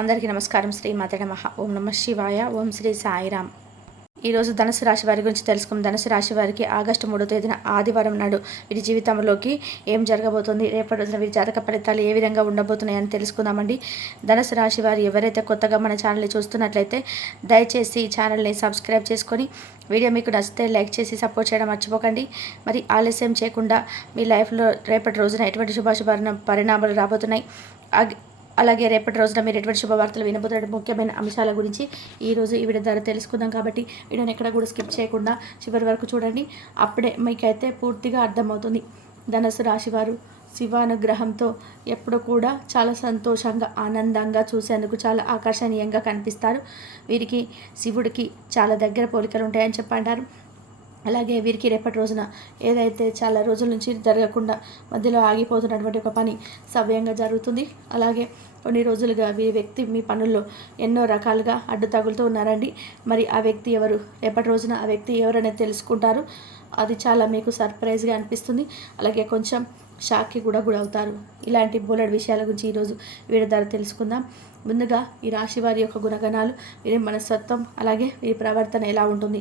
అందరికీ నమస్కారం. శ్రీ మాతే నమః. ఓం నమః శివాయ. ఓం శ్రీ సాయిరామ్. ఈరోజు ధనుసు రాశి వారి గురించి తెలుసుకుందాం. ధనుసు రాశి వారికి ఆగస్టు 3వ తేదీన ఆదివారం నాడు వీరి జీవితంలోకి ఏం జరగబోతుంది, రేపటి రోజున వీరి జాతక ఫలితాలు ఏ విధంగా ఉండబోతున్నాయని తెలుసుకుందామండి. ధనుసు రాశి వారు ఎవరైతే కొత్తగా మన ఛానల్ని చూస్తున్నట్లయితే దయచేసి ఈ ఛానల్ని సబ్స్క్రైబ్ చేసుకొని వీడియో మీకు నచ్చితే లైక్ చేసి సపోర్ట్ చేయడం మర్చిపోకండి. మరి ఆలస్యం చేయకుండా మీ లైఫ్లో రేపటి రోజున ఎటువంటి పరిణామాలు రాబోతున్నాయి, అలాగే రేపటి రోజున మీరు ఎటువంటి శుభవార్తలు వినబోతున్న ముఖ్యమైన అంశాల గురించి ఈరోజు ఈ వీడియో ద్వారా తెలుసుకుందాం. కాబట్టి వీడియోని ఎక్కడ కూడా స్కిప్ చేయకుండా చివరి వరకు చూడండి. అప్పుడే మీకైతే పూర్తిగా అర్థమవుతుంది. ధనుసు రాశివారు శివానుగ్రహంతో ఎప్పుడు కూడా చాలా సంతోషంగా ఆనందంగా చూసేందుకు చాలా ఆకర్షణీయంగా కనిపిస్తారు. వీరికి శివుడికి చాలా దగ్గర పోలికలు ఉంటాయని చెప్పంటారు. అలాగే వీరికి రేపటి రోజున ఏదైతే చాలా రోజుల నుంచి జరగకుండా మధ్యలో ఆగిపోతున్నటువంటి ఒక పని సవ్యంగా జరుగుతుంది. అలాగే కొన్ని రోజులుగా వీరి వ్యక్తి మీ పనుల్లో ఎన్నో రకాలుగా అడ్డు తగులుతూ ఉన్నారండి. మరి ఆ వ్యక్తి ఎవరు, రేపటి రోజున ఆ వ్యక్తి ఎవరనేది తెలుసుకుంటారు. అది చాలా మీకు సర్ప్రైజ్గా అనిపిస్తుంది. అలాగే కొంచెం షాక్కి కూడా గురవుతారు. ఇలాంటి బోలెడు విషయాల గురించి ఈరోజు వీడియో ద్వారా తెలుసుకుందాం. ముందుగా ఈ రాశి వారి యొక్క గుణగణాలు, వీరి మనస్తత్వం, అలాగే వీరి ప్రవర్తన ఎలా ఉంటుంది,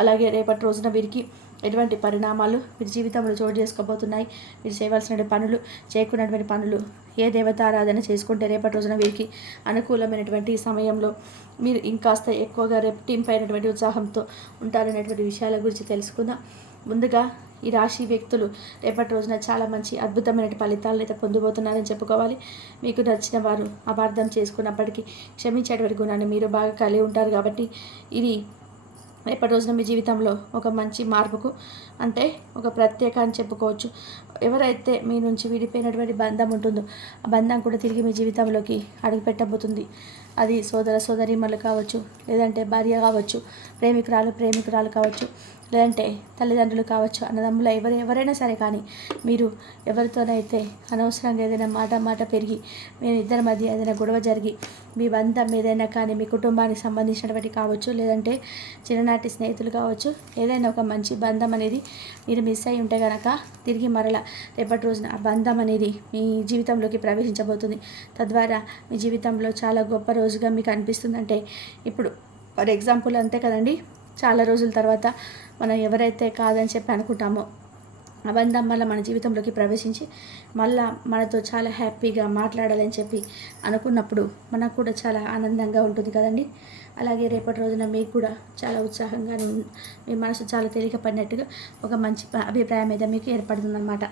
అలాగే రేపటి రోజున వీరికి ఎటువంటి పరిణామాలు వీరి జీవితంలో చోటు చేసుకోబోతున్నాయి, వీరు చేయవలసిన పనులు, చేయకున్నటువంటి పనులు, ఏ దేవతారాధన చేసుకుంటే రేపటి రోజున వీరికి అనుకూలమైనటువంటి సమయంలో మీరు ఇంకాస్త ఎక్కువగా రెట్టింపైనటువంటి ఉత్సాహంతో ఉంటారనేటువంటి విషయాల గురించి తెలుసుకుందాం. ముందుగా ఈ రాశి వ్యక్తులు రేపటి రోజున చాలా మంచి అద్భుతమైన ఫలితాలను అయితే పొందబోతున్నారని చెప్పుకోవాలి. మీకు నచ్చిన వారు అపార్థం చేసుకున్నప్పటికీ క్షమించేటువంటి గుణాన్ని మీరు బాగా కలిగి ఉంటారు. కాబట్టి ఇది రేపటి రోజున మీ జీవితంలో ఒక మంచి మార్పుకు, అంటే ఒక ప్రత్యేక అని చెప్పుకోవచ్చు. ఎవరైతే మీ నుంచి విడిపోయినటువంటి బంధం ఉంటుందో ఆ బంధం కూడా తిరిగి మీ జీవితంలోకి అడుగుపెట్టబోతుంది. అది సోదర సోదరీమణులు కావచ్చు, లేదంటే భార్య కావచ్చు, ప్రేమికురాలు కావచ్చు, లేదంటే తల్లిదండ్రులు కావచ్చు, అన్నదమ్ములు ఎవరైనా సరే. కానీ మీరు ఎవరితోనైతే అనవసరంగా ఏదైనా మాట పెరిగి మీ ఇద్దరి మధ్య ఏదైనా గొడవ జరిగి మీ బంధం ఏదైనా కానీ మీ కుటుంబానికి సంబంధించినటువంటి కావచ్చు, లేదంటే చిన్ననాటి స్నేహితులు కావచ్చు, ఏదైనా ఒక మంచి బంధం అనేది మీరు మిస్ అయి ఉంటే కనుక తిరిగి మరలా రేపటి రోజున ఆ బంధం అనేది మీ జీవితంలోకి ప్రవేశించబోతుంది. తద్వారా మీ జీవితంలో చాలా గొప్ప రోజుగా మీకు అనిపిస్తుందంటే, ఇప్పుడు ఫర్ ఎగ్జాంపుల్ అంతే కదండి, చాలా రోజుల తర్వాత మనం ఎవరైతే కాదని చెప్పి అనుకుంటామో ఆ బంధం వల్ల మన జీవితంలోకి ప్రవేశించి మళ్ళా మనతో చాలా హ్యాపీగా మాట్లాడాలని చెప్పి అనుకున్నప్పుడు మనకు కూడా చాలా ఆనందంగా ఉంటుంది కదండి. అలాగే రేపటి రోజున మీకు కూడా చాలా ఉత్సాహంగా, మీ మనసు చాలా తేలిక పడినట్టుగా ఒక మంచి అభిప్రాయం అయితే మీకు ఏర్పడుతుందన్నమాట.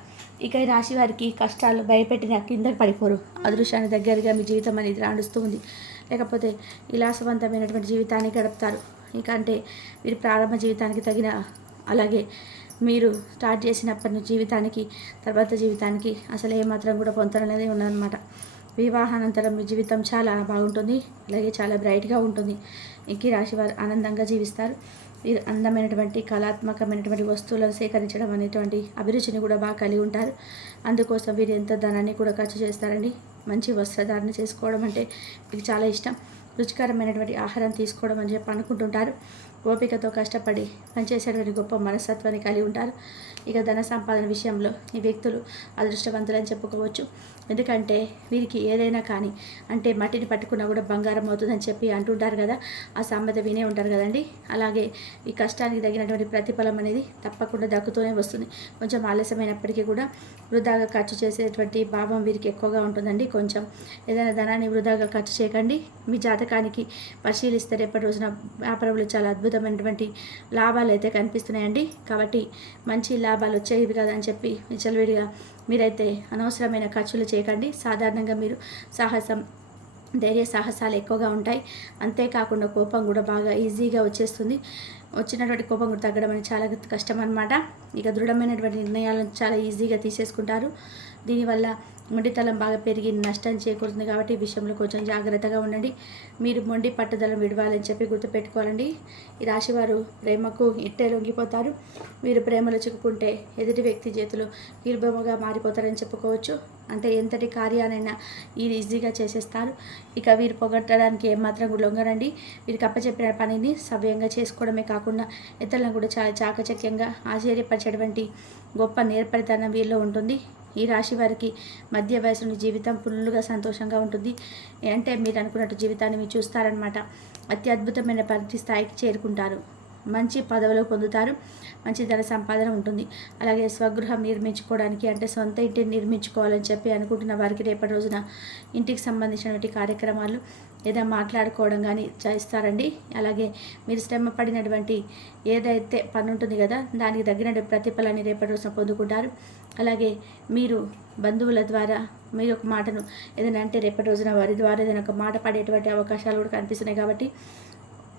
ఇక ఈ రాశి వారికి కష్టాలు భయపెట్టిన కిందకి పడిపోరు. అదృష్టాన్ని దగ్గరగా మీ జీవితం అనేది రాణిస్తూ ఉంది. లేకపోతే విలాసవంతమైనటువంటి జీవితాన్ని గడుపుతారు. ఇక అంటే మీరు ప్రారంభ జీవితానికి తగిన, అలాగే మీరు స్టార్ట్ చేసినప్పటి జీవితానికి తర్వాత జీవితానికి అసలు ఏమాత్రం కూడా పొంతననేది ఉన్నదన్నమాట. వివాహానంతరం మీ జీవితం చాలా బాగుంటుంది. అలాగే చాలా బ్రైట్గా ఉంటుంది. ఈ రాశి వారు ఆనందంగా జీవిస్తారు. వీరు అందమైనటువంటి కళాత్మకమైనటువంటి వస్తువులను సేకరించడం అనేటువంటి అభిరుచిని కూడా బాగా కలిగి ఉంటారు. అందుకోసం వీరు ఎంత ధనాన్ని కూడా ఖర్చు చేస్తారండి. మంచి వస్త్రధారణ చేసుకోవడం అంటే మీకు చాలా ఇష్టం. రుచికరమైనటువంటి ఆహారం తీసుకోవడం అని చెప్పి అనుకుంటుంటారు. ఓపికతో కష్టపడి పనిచేసేటువంటి గొప్ప మనస్తత్వాన్ని కలిగి ఉంటారు. ఇక ధన సంపాదన విషయంలో ఈ వ్యక్తులు అదృష్టవంతులని చెప్పుకోవచ్చు. ఎందుకంటే వీరికి ఏదైనా కానీ, అంటే మట్టిని పట్టుకున్నా కూడా బంగారం అవుతుందని చెప్పి అంటుంటారు కదా, ఆ సామెత వినే ఉంటారు కదండి. అలాగే ఈ కష్టానికి తగినటువంటి ప్రతిఫలం అనేది తప్పకుండా దక్కుతూనే వస్తుంది. కొంచెం ఆలస్యమైనప్పటికీ కూడా వృధాగా ఖర్చు చేసేటువంటి భావం వీరికి ఎక్కువగా ఉంటుందండి. కొంచెం ఏదైనా ధనాన్ని వృధాగా ఖర్చు చేయకండి. మీ జాతకానికి పరిశీలిస్తే రేపటి రోజున వ్యాపారంలో చాలా అద్భుతమైనటువంటి లాభాలు అయితే కనిపిస్తున్నాయండి. కాబట్టి మంచి లాభాలు వచ్చేవి కదా అని చెప్పి విచ్చలవిడిగా మీరైతే అనవసరమైన ఖర్చులు చేయకండి. సాధారణంగా మీరు ధైర్య సాహసాలు ఎక్కువగా ఉంటాయి. అంతేకాకుండా కోపం కూడా బాగా ఈజీగా వచ్చేస్తుంది. వచ్చినటువంటి కోపం కూడా తగ్గడం అనేది చాలా కష్టం అన్నమాట. ఇక దృఢమైనటువంటి నిర్ణయాలను చాలా ఈజీగా తీసేసుకుంటారు. దీనివల్ల మొండితనం బాగా పెరిగి నష్టం చేకూరుతుంది. కాబట్టి ఈ విషయంలో కొంచెం జాగ్రత్తగా ఉండండి. మీరు మొండి పట్టుదల విడవాలని చెప్పి గుర్తుపెట్టుకోవాలండి. ఈ రాశివారు ప్రేమకు ఇట్టే లొంగిపోతారు. మీరు ప్రేమలో చిక్కుకుంటే ఎదుటి వ్యక్తి చేతిలో కీలుబొమ్మగా మారిపోతారని చెప్పుకోవచ్చు. అంటే ఎంతటి కార్యాలైనా ఈజీగా చేసేస్తారు. ఇక వీరు పొగట్టడానికి ఏమాత్రం కూడా లొంగరండి. వీరికి అప్పచెప్పిన పనిని సవ్యంగా చేసుకోవడమే కాకుండా ఇతరులను కూడా చాలా చాకచక్యంగా ఆశ్చర్యపరిచేటువంటి గొప్ప నేర్పరితనం వీరిలో ఉంటుంది. ఈ రాశి వారికి మధ్య వయసుని జీవితం ఫుల్గా సంతోషంగా ఉంటుంది. అంటే మీరు అనుకున్నట్టు జీవితాన్ని మీరు చూస్తారనమాట. అత్యద్భుతమైన పరిధి స్థాయికి చేరుకుంటారు. మంచి పదవులు పొందుతారు. మంచి ధన సంపాదన ఉంటుంది. అలాగే స్వగృహం నిర్మించుకోవడానికి అంటే సొంత ఇంటిని నిర్మించుకోవాలని చెప్పి అనుకుంటున్న వారికి రేపటి రోజున ఇంటికి సంబంధించినటువంటి కార్యక్రమాలు లేదా మాట్లాడుకోవడం కానీ చేస్తారండి. అలాగే మీరు శ్రమ పడినటువంటి ఏదైతే పని ఉంటుంది కదా దానికి తగినటువంటి ప్రతిఫలాన్ని రేపటి రోజున పొందుకుంటారు. అలాగే మీరు బంధువుల ద్వారా మీరు ఒక మాటను ఏదైనా అంటే రేపటి రోజున వారి ద్వారా ఏదైనా ఒక మాట పడేటువంటి అవకాశాలు కూడా కనిపిస్తున్నాయి. కాబట్టి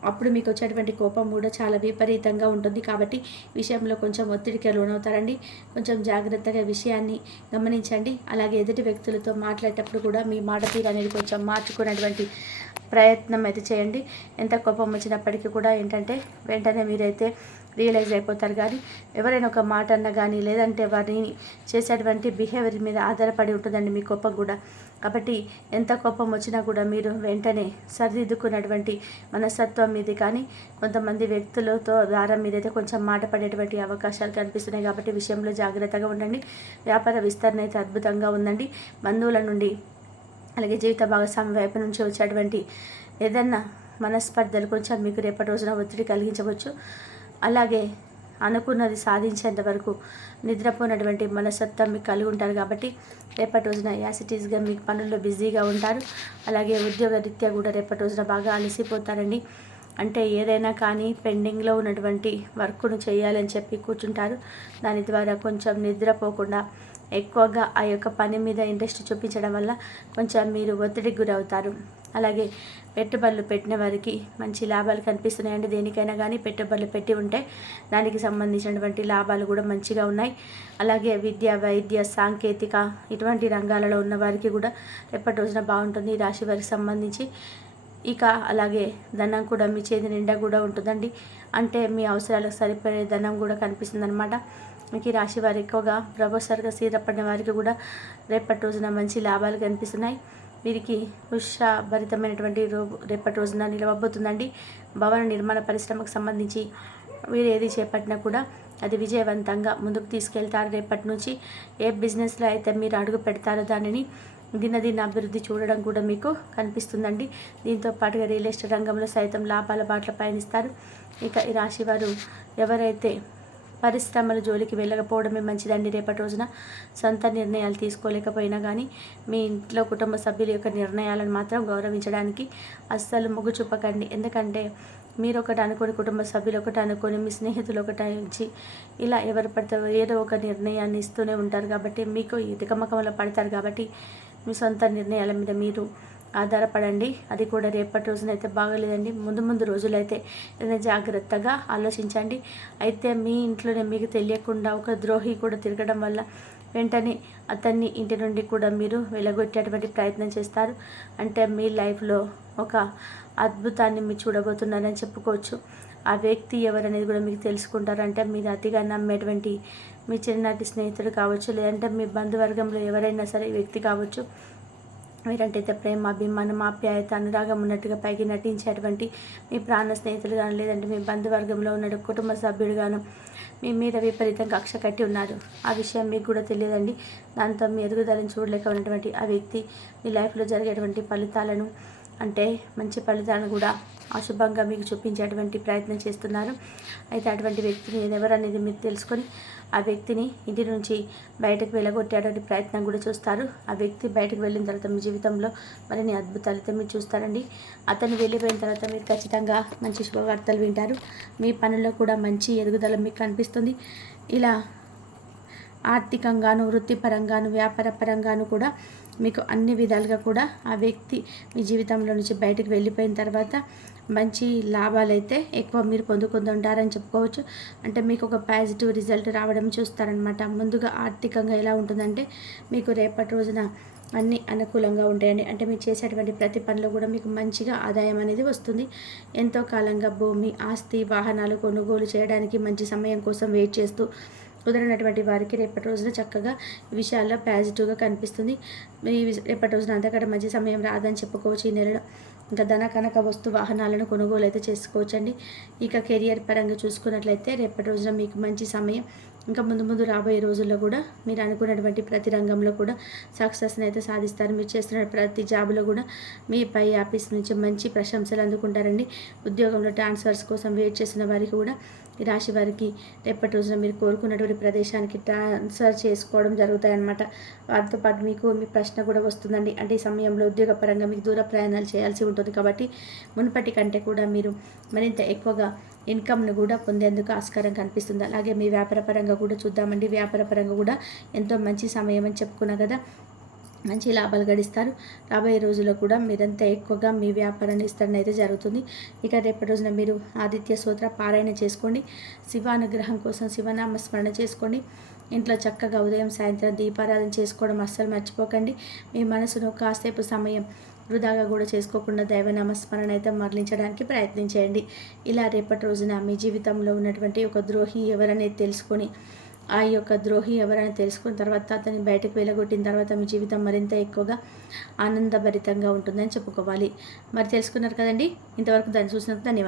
అప్పుడు మీకు వచ్చేటువంటి కోపం కూడా చాలా విపరీతంగా ఉంటుంది. కాబట్టి విషయంలో కొంచెం ఒత్తిడికి లోనవుతారండి. కొంచెం జాగ్రత్తగా విషయాన్ని గమనించండి. అలాగే ఎదుటి వ్యక్తులతో మాట్లాడేటప్పుడు కూడా మీ మాట తీరు అనేది కొంచెం మార్చుకునేటువంటి ప్రయత్నం అయితే చేయండి. ఎంత కోపం వచ్చినప్పటికీ కూడా ఏంటంటే వెంటనే మీరైతే రియలైజ్ అయిపోతారు. కానీ ఎవరైనా ఒక మాట అన్నా కానీ లేదంటే వారిని చేసేటువంటి బిహేవియర్ మీద ఆధారపడి ఉంటుందండి మీ కోపం కూడా. కాబట్టి ఎంత కోపం వచ్చినా కూడా మీరు వెంటనే సరిదిద్దుకున్నటువంటి మనస్తత్వం మీది కానీ కొంతమంది వ్యక్తులతో ద్వారా మీరైతే కొంచెం మాట పడేటువంటి అవకాశాలు కనిపిస్తున్నాయి. కాబట్టి విషయంలో జాగ్రత్తగా ఉండండి. వ్యాపార విస్తరణ అయితే అద్భుతంగా ఉందండి. బంధువుల నుండి అలాగే జీవిత భాగస్వామి వైపు నుంచి వచ్చేటువంటి ఏదన్నా మనస్పర్ధలు కొంచెం మీకు రేపటి రోజున ఒత్తిడి కలిగించవచ్చు. అలాగే అనుకున్నది సాధించేంత వరకు నిద్రపోయినటువంటి మనస్తత్వం మీకు కలిగి ఉంటారు. కాబట్టి రేపటి రోజున యాసిటీస్గా మీకు పనుల్లో బిజీగా ఉంటారు. అలాగే ఉద్యోగ రీత్యా కూడా రేపటి రోజున బాగా అలసిపోతారండి. అంటే ఏదైనా కానీ పెండింగ్లో ఉన్నటువంటి వర్క్ను చేయాలని చెప్పి కూర్చుంటారు. దాని ద్వారా కొంచెం నిద్రపోకుండా ఎక్కువగా ఆ యొక్క పని మీద ఇంట్రెస్ట్ చూపించడం వల్ల కొంచెం మీరు ఒత్తిడికి గురవుతారు. అలాగే పెట్టుబడులు పెట్టిన వారికి మంచి లాభాలు కనిపిస్తున్నాయండి. దేనికైనా కానీ పెట్టుబడులు పెట్టి ఉంటే దానికి సంబంధించినటువంటి లాభాలు కూడా మంచిగా ఉన్నాయి. అలాగే విద్య, వైద్య, సాంకేతిక ఇటువంటి రంగాలలో ఉన్న వారికి కూడా రేపటి రోజున బాగుంటుంది. ఈ రాశి వారికి సంబంధించి ఇక అలాగే ధనం కూడా మీ చేతి నిండా కూడా ఉంటుందండి. అంటే మీ అవసరాలకు సరిపడే ధనం కూడా కనిపిస్తుంది అనమాట. మీకు ఈ రాశి వారు ఎక్కువగా ప్రొఫెసర్గా స్థిరపడిన వారికి కూడా రేపటి రోజున మంచి లాభాలు కనిపిస్తున్నాయి. వీరికి ఉత్సాహభరితమైనటువంటి రేపటి రోజున నిలవబోతుందండి. భవన నిర్మాణ పరిశ్రమకు సంబంధించి వీరు ఏది చేపట్టినా కూడా అది విజయవంతంగా ముందుకు తీసుకెళ్తారు. రేపటి నుంచి ఏ బిజినెస్లో అయితే మీరు అడుగు పెడతారో దానిని దినదిన అభివృద్ధి చూడడం కూడా మీకు కనిపిస్తుందండి. దీంతో పాటుగా రియల్ ఎస్టేట్ రంగంలో సైతం లాభాల బాటలో పయనిస్తారు. ఇక ఈ రాశి వారు ఎవరైతే పరిశ్రమల జోలికి వెళ్ళకపోవడమే మంచిదండి. రేపటి రోజున సొంత నిర్ణయాలు తీసుకోలేకపోయినా కానీ మీ ఇంట్లో కుటుంబ సభ్యుల యొక్క నిర్ణయాలను మాత్రం గౌరవించడానికి అస్సలు మొగ్గు చూపకండి. ఎందుకంటే మీరు ఒకటి అనుకొని కుటుంబ సభ్యులు ఒకటి అనుకొని మీ స్నేహితులు ఒకటి ఇచ్చి ఇలా ఎవరు పడితే ఏదో ఒక నిర్ణయాన్ని ఇస్తూనే ఉంటారు. కాబట్టి మీకు ఈ తికమకంలో పడతారు. కాబట్టి మీ సొంత నిర్ణయాల మీద మీరు ఆధారపడండి. అది కూడా రేపటి రోజున అయితే బాగలేదండి. ముందు రోజులైతే ఏదైనా జాగ్రత్తగా ఆలోచించండి. అయితే మీ ఇంట్లోనే మీకు తెలియకుండా ఒక ద్రోహి కూడా తిరగడం వల్ల వెంటనే అతన్ని ఇంటి నుండి కూడా మీరు వెలగొట్టేటువంటి ప్రయత్నం చేస్తారు. అంటే మీ లైఫ్లో ఒక అద్భుతాన్ని మీరు చూడబోతున్నారని చెప్పుకోవచ్చు. ఆ వ్యక్తి ఎవరనేది కూడా మీకు తెలుసుకుంటారంటే మీరు అతిగా నమ్మేటువంటి మీ చిన్ననాటి స్నేహితుడు కావచ్చు, లేదంటే మీ బంధువర్గంలో ఎవరైనా సరే వ్యక్తి కావచ్చు. మీరంటే ప్రేమ, అభిమానం, ఆప్యాయత, అనురాగం ఉన్నట్టుగా పైకి నటించేటువంటి మీ ప్రాణ స్నేహితులు కానీ లేదంటే మీ బంధువర్గంలో ఉన్న కుటుంబ సభ్యుడు గాను మీ మీద విపరీతంగా కక్ష కట్టి ఉన్నారు. ఆ విషయం మీకు కూడా తెలియదండి. దాంతో మీ ఎదుగుదలను చూడలేక ఉన్నటువంటి ఆ వ్యక్తి మీ లైఫ్లో జరిగేటువంటి ఫలితాలను అంటే మంచి ఫలితాలను కూడా అశుభంగా మీకు చూపించేటువంటి ప్రయత్నం చేస్తున్నారు. అయితే అటువంటి వ్యక్తిని ఎవరనేది మీరు తెలుసుకొని ఆ వ్యక్తిని ఇంటి నుంచి బయటకు వెళ్ళగొట్టేటువంటి ప్రయత్నం కూడా చూస్తారు. ఆ వ్యక్తి బయటకు వెళ్ళిన తర్వాత మీ జీవితంలో మరిన్ని అద్భుతాలు అయితే మీరు చూస్తారండి. అతను వెళ్ళిపోయిన తర్వాత మీరు ఖచ్చితంగా మంచి శుభవార్తలు వింటారు. మీ పనుల్లో కూడా మంచి ఎదుగుదల మీకు కనిపిస్తుంది. ఇలా ఆర్థికంగాను, వృత్తిపరంగాను, వ్యాపార పరంగాను కూడా మీకు అన్ని విధాలుగా కూడా ఆ వ్యక్తి మీ జీవితంలో నుంచి బయటకు వెళ్ళిపోయిన తర్వాత మంచి లాభాలైతే ఎక్కువ మీరు పొందుకుంటుంటారని చెప్పుకోవచ్చు. అంటే మీకు ఒక పాజిటివ్ రిజల్ట్ రావడం చూస్తారనమాట. ముందుగా ఆర్థికంగా ఎలా ఉంటుందంటే మీకు రేపటి రోజున అన్నీ అనుకూలంగా ఉంటాయండి. అంటే మీరు చేసేటువంటి ప్రతి పనిలో కూడా మీకు మంచిగా ఆదాయం అనేది వస్తుంది. ఎంతో కాలంగా భూమి, ఆస్తి, వాహనాలు కొనుగోలు చేయడానికి మంచి సమయం కోసం వెయిట్ చేస్తూ కుదరనటువంటి వారికి రేపటి రోజున చక్కగా ఈ విషయాల్లో పాజిటివ్గా కనిపిస్తుంది. రేపటి రోజున అంతకంటే మంచి సమయం రాదని చెప్పుకోవచ్చు ఈ నెలలో. ఇంకా ధన కనక వస్తు వాహనాలను కొనుగోలు అయితే చేసుకోవచ్చండి. ఇక కెరియర్ పరంగా చూసుకున్నట్లయితే రేపటి రోజున మీకు మంచి సమయం. ఇంకా ముందు ముందు రాబోయే రోజుల్లో కూడా మీరు అనుకున్నటువంటి ప్రతి రంగంలో కూడా సక్సెస్ని అయితే సాధిస్తారు. మీరు చేస్తున్న ప్రతి జాబ్లో కూడా మీ పై ఆఫీస్ నుంచి మంచి ప్రశంసలు అందుకుంటారండి. ఉద్యోగంలో ట్రాన్స్ఫర్స్ కోసం వెయిట్ చేసిన వారికి కూడా ఈ రాశి వారికి రేపటి రోజున మీరు కోరుకున్నటువంటి ప్రదేశానికి ట్రాన్స్ఫర్ చేసుకోవడం జరుగుతాయన్నమాట. వాటితో పాటు మీకు మీ ప్రశ్న కూడా వస్తుందండి. అంటే ఈ సమయంలో ఉద్యోగపరంగా మీకు దూర ప్రయాణాలు చేయాల్సి ఉంటుంది కాబట్టి మునుపటి కంటే కూడా మీరు మరింత ఎక్కువగా ఇన్కమ్ను కూడా పొందేందుకు ఆస్కారం కనిపిస్తుంది. అలాగే మీ వ్యాపార పరంగా కూడా చూద్దామండి. వ్యాపార పరంగా కూడా ఎంతో మంచి సమయం అని చెప్పుకున్నా కదా, మంచి లాభాలు గడిస్తారు. రాబోయే రోజుల్లో కూడా మీరంతా ఎక్కువగా మీ వ్యాపారాన్ని విస్తరణ అయితే జరుగుతుంది. ఇక రేపటి రోజున మీరు ఆదిత్య స్తోత్ర పారాయణ చేసుకోండి. శివానుగ్రహం కోసం శివనామస్మరణ చేసుకోండి. ఇంట్లో చక్కగా ఉదయం సాయంత్రం దీపారాధన చేసుకోవడం అస్సలు మర్చిపోకండి. మీ మనసును కాసేపు సమయం వృధాగా కూడా చేసుకోకుండా దైవనామస్మరణ అయితే మరలించడానికి ప్రయత్నించేయండి. ఇలా రేపటి రోజున మీ జీవితంలో ఉన్నటువంటి ఒక ద్రోహి ఎవరనేది తెలుసుకొని ఆ యొక్క ద్రోహి ఎవరైనా తెలుసుకున్న తర్వాత అతన్ని బయటకు వెళ్ళగొట్టిన తర్వాత మీ జీవితం మరింత ఎక్కువగా ఆనందభరితంగా ఉంటుందని చెప్పుకోవాలి. మరి తెలుసుకున్నారు కదండి. ఇంతవరకు దాన్ని చూసినందుకు ధన్యవాదాలు.